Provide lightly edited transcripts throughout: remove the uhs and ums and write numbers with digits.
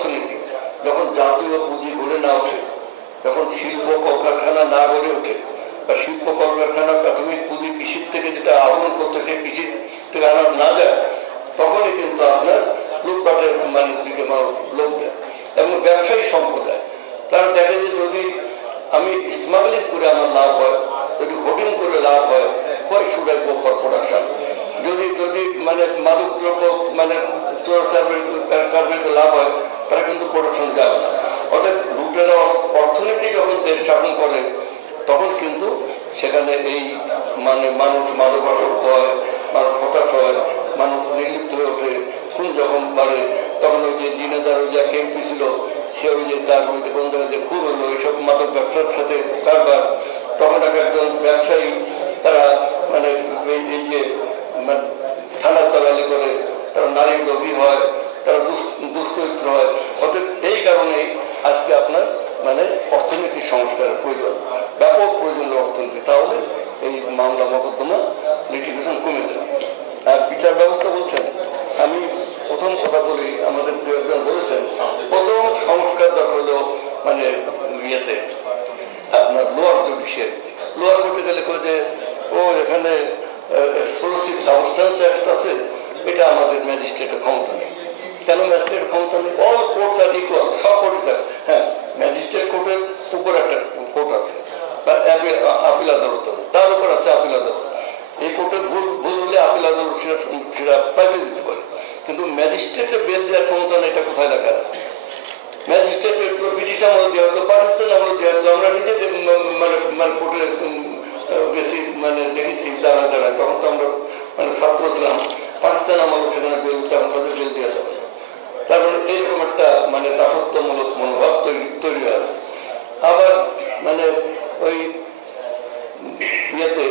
অর্থনীতি যখন জাতীয় পুঁজি গড়ে না ওঠে, যখন শিল্প কলকারখানা না গড়ে ওঠে, বা শিল্প কলকারখানা প্রাথমিক পুঁজি কৃষির থেকে যেটা আহরণ করতে সে কৃষির থেকে আনা না যায়, তখনই কিন্তু আপনার লুটপাটের দিকে লোক দেয়। এবং ব্যবসায়ী সম্প্রদায় তারা দেখে যে যদি আমি স্মাগলিং করে আমার লাভ হয়, যদি হোর্ডিং করে লাভ হয়, why should I go for production. যদি যদি মাদক দ্রব্য চোরাচালানিতে লাভ হয়, তারা কিন্তু প্রোডাকশন যাবে না। অর্থাৎ লুটেরা অর্থনীতি যখন দেশ শাসন করে, তখন কিন্তু সেখানে এই মানুষ মাদকাসক্ত হয়, মানুষ হতাশ হয়, মানুষ নির্লিপ্ত হয়ে ওঠে। খুন যখন বাড়ে, তখন ওই যে জিনেদার ওই যে এমপি ছিল, সে ওই যে তার ওই কোন জায়গায় যে খুন হলো, এইসব মাদক ব্যবসার সাথে কারবার, তখন একজন ব্যবসায়ী তারা এই যে থানার দালালি করে, তারা নারী লোভী হয়, তারা দুশ্চরিত্র হয়। অর্থাৎ এই কারণেই আজকে আপনার অর্থনীতির সংস্কারের প্রয়োজন, ব্যাপক প্রয়োজন অর্থনীতি। তাহলে এই মামলা মোকদ্দমা লিটিগেশন কমে যাবে। আর বিচার ব্যবস্থা বলছেন, আমি প্রথম কথা বলি, আমাদের দু একজন বলেছেন প্রথম সংস্কার দরকার হলো ইয়েতে আপনার লোয়ার জুডিশিয়ারি। লোয়ার কোর্টে গেলে করে যে এখানে এক্সপ্লোসিভ সাবস্টেন্স অ্যাক্ট আছে, এটা আমাদের ম্যাজিস্ট্রেটের ক্ষমতা নেই। কেন ম্যাজিস্ট্রেটের ক্ষমতা নেই? অল কোর্টস আর ইকুয়াল, সব কোর্টই থাকে। হ্যাঁ, ম্যাজিস্ট্রেট কোর্টের উপর একটা কোর্ট আছে, আপিল আদালত আছে, তার উপর আছে আপিল আদালত। এই কোর্টের ভুল হলে আপিল আদালত সেটা পাইপে দিতে পারে, কিন্তু ম্যাজিস্ট্রেটের বেল দেওয়ার ক্ষমতা নেই। এটা কোথায় লেখা আছে? ম্যাজিস্ট্রেট ব্রিটিশ আমল দেওয়া হতো, পাকিস্তান আমল দেওয়া হতো। আমরা নিজেদের কোর্টে গেছি, দেখেছি দাঁড়ায় দাঁড়ায়, তখন তো আমরা ছাত্র ছিলাম। পাকিস্তান আমল সেখানে বেল, তখন তাদের বেল দেওয়া যাবে না। তার এইরকম একটা দাসত্বমূলক মনোভাব তৈরি হয়। আবার ওই ইয়েতে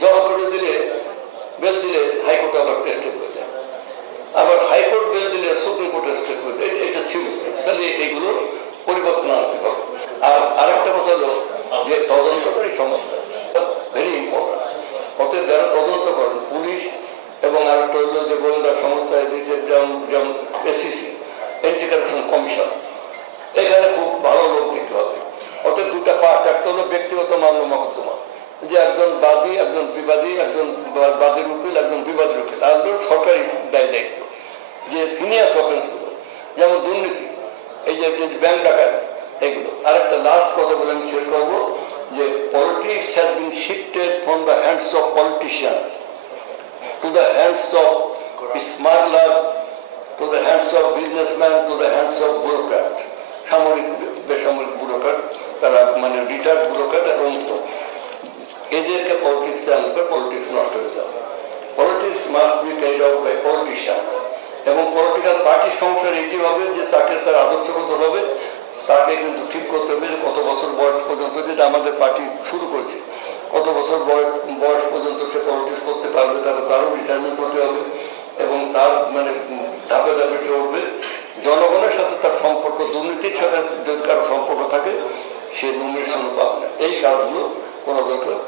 জজ কোর্টে দিলে বেল দিলে হাইকোর্ট আবার স্টে করে দেয়, আবার হাইকোর্ট বেল দিলে সুপ্রিম কোর্টে স্টে করে দেয়। এটা ছিল, তাহলে এইগুলো পরিবর্তন আনতে হবে। আর আরেকটা কথা হলো যে তদন্তকারী সংস্থা ভেরি ইম্পর্টেন্ট। অতএব যারা তদন্ত করেন, পুলিশ এবং আরেকটা হলো যে গোয়েন্দা সংস্থা, যেমন এসিসি, অ্যান্টি কারাপশন কমিশন, এখানে খুব ভালো লোক দিতে হবে। অতএব দুটা পার্ট, একটা হলো ব্যক্তিগত মামলা মোকদ্দমা, যে একজন বাদী, একজন বিবাদী, একজন বাদীর উকিল, একজন বিবাদীর উকিল, আর সরকারি দায়িত্ব যে ফিনিয়াস অফেন্সগুলো, যেমন দুর্নীতি, এই যে ব্যাংক ডাকাত, এগুলো। আরেকটা লাস্ট কথা বলে আমি শেষ করবো, যে politics has been shifted from the hands of politician to the hands of smuggler, to the hands of businessman, to the hands of bureaucrat, সামরিক বেসামরিক ব্যুরোক্র্যাট, তারা রিটায়ার্ড ব্যুরোক্র্যাট। এবং এদেরকে পলিটিক্সে আনলে পলিটিক্স নষ্ট হয়ে যাবে। Politics must be carried out by politicians. এবং পলিটিক্যাল পার্টির সংসার এটি হবে যে তাকে তার আদর্শগত হবে, তাকে কিন্তু ঠিক করতে হবে যে কত বছর বয়স পর্যন্ত, যেটা আমাদের পার্টি শুরু করেছে, কত বছর বয়স পর্যন্ত সে পলিটিক্স করতে পারবে, তারও রিটায়ারমেন্ট করতে হবে। এবং তার ধাপে ধাপে সে উঠবে। জনগণের সাথে তার সম্পর্ক, দুর্নীতির সাথে যদি কারো সম্পর্ক থাকে, সে নমিনেশনও পাবে না। এই কাজগুলো করা দরকার।